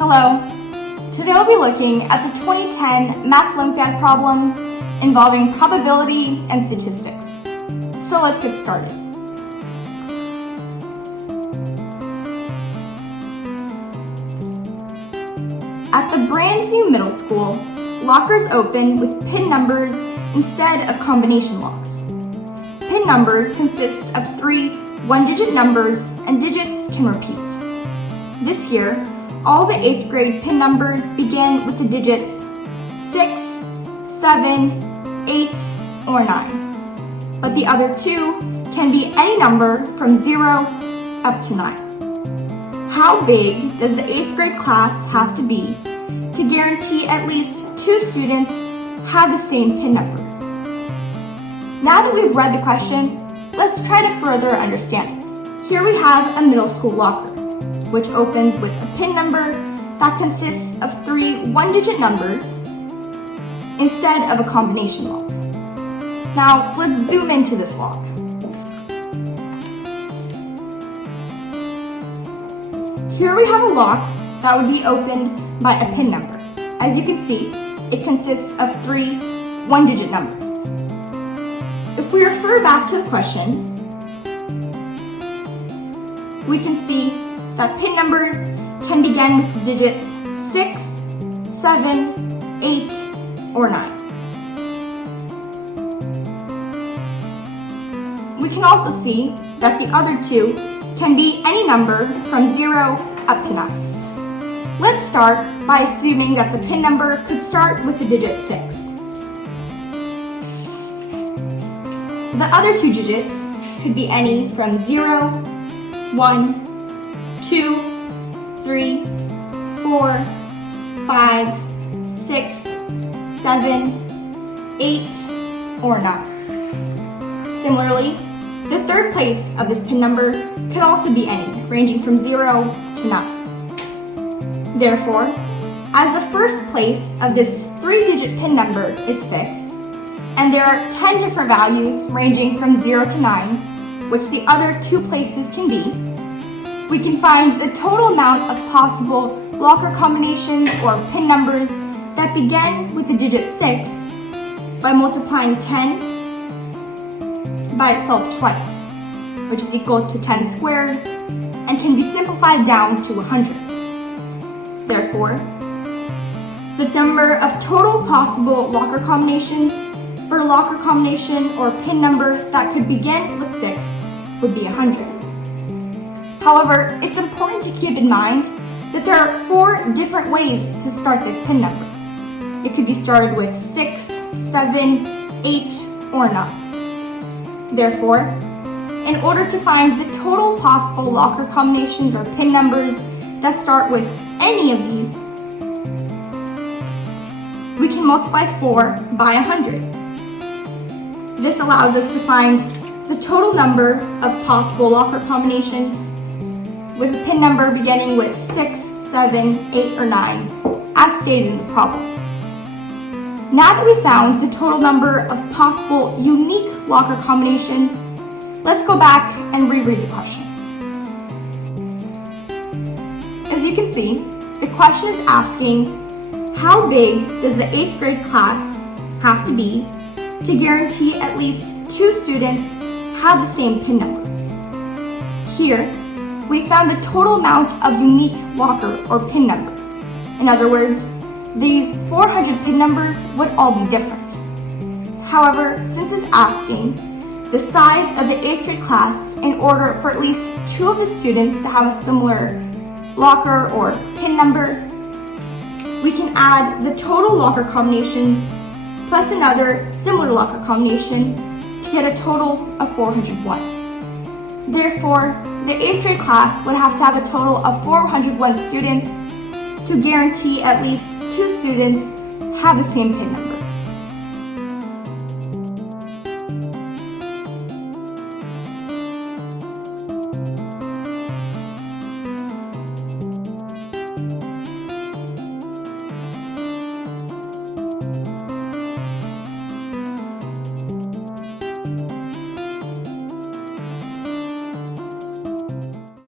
Hello. Today we'll be looking at the 2010 Math Olympiad problems involving probability and statistics. So let's get started. At the brand new middle school, lockers open with PIN numbers instead of combination locks. PIN numbers consist of 3 one-digit numbers and digits can repeat. This year, all the 8th grade PIN numbers begin with the digits 6, 7, 8, or 9. But the other 2 can be any number from 0 up to 9. How big does the 8th grade class have to be to guarantee at least 2 students have the same PIN numbers? Now that we've read the question, let's try to further understand it. Here we have a middle school locker, which opens with a PIN number that consists of 3 one-digit numbers instead of a combination lock. Now, let's zoom into this lock. Here we have a lock that would be opened by a PIN number. As you can see, it consists of 3 one-digit numbers. If we refer back to the question, we can see that PIN numbers can begin with the digits 6, 7, 8, or 9. We can also see that the other 2 can be any number from 0 up to 9. Let's start by assuming that the PIN number could start with the digit 6. The other 2 digits could be any from 0, 1, 2, 3, 4, 5, 6, 7, 8, or 9. Similarly, the third place of this PIN number could also be any, ranging from 0 to 9. Therefore, as the first place of this 3-digit PIN number is fixed, and there are 10 different values ranging from 0 to 9, which the other 2 places can be, we can find the total amount of possible locker combinations or PIN numbers that begin with the digit 6 by multiplying 10 by itself twice, which is equal to 10 squared, and can be simplified down to 100. Therefore, the number of total possible locker combinations for a locker combination or PIN number that could begin with 6 would be 100. However, it's important to keep in mind that there are 4 different ways to start this PIN number. It could be started with 6, 7, 8, or 9. Therefore, in order to find the total possible locker combinations or PIN numbers that start with any of these, we can multiply 4 by 100. This allows us to find the total number of possible locker combinations with a PIN number beginning with 6, 7, 8, or 9, as stated in the problem. Now that we've found the total number of possible unique locker combinations, let's go back and reread the question. As you can see, the question is asking, how big does the 8th grade class have to be to guarantee at least 2 students have the same PIN numbers? Here, we found the total amount of unique locker or PIN numbers. In other words, these 400 PIN numbers would all be different. However, since it's asking the size of the 8th grade class in order for at least 2 of the students to have a similar locker or PIN number, we can add the total locker combinations plus another similar locker combination to get a total of 401. Therefore, the 8th grade class would have to have a total of 401 students to guarantee at least 2 students have the same PIN number.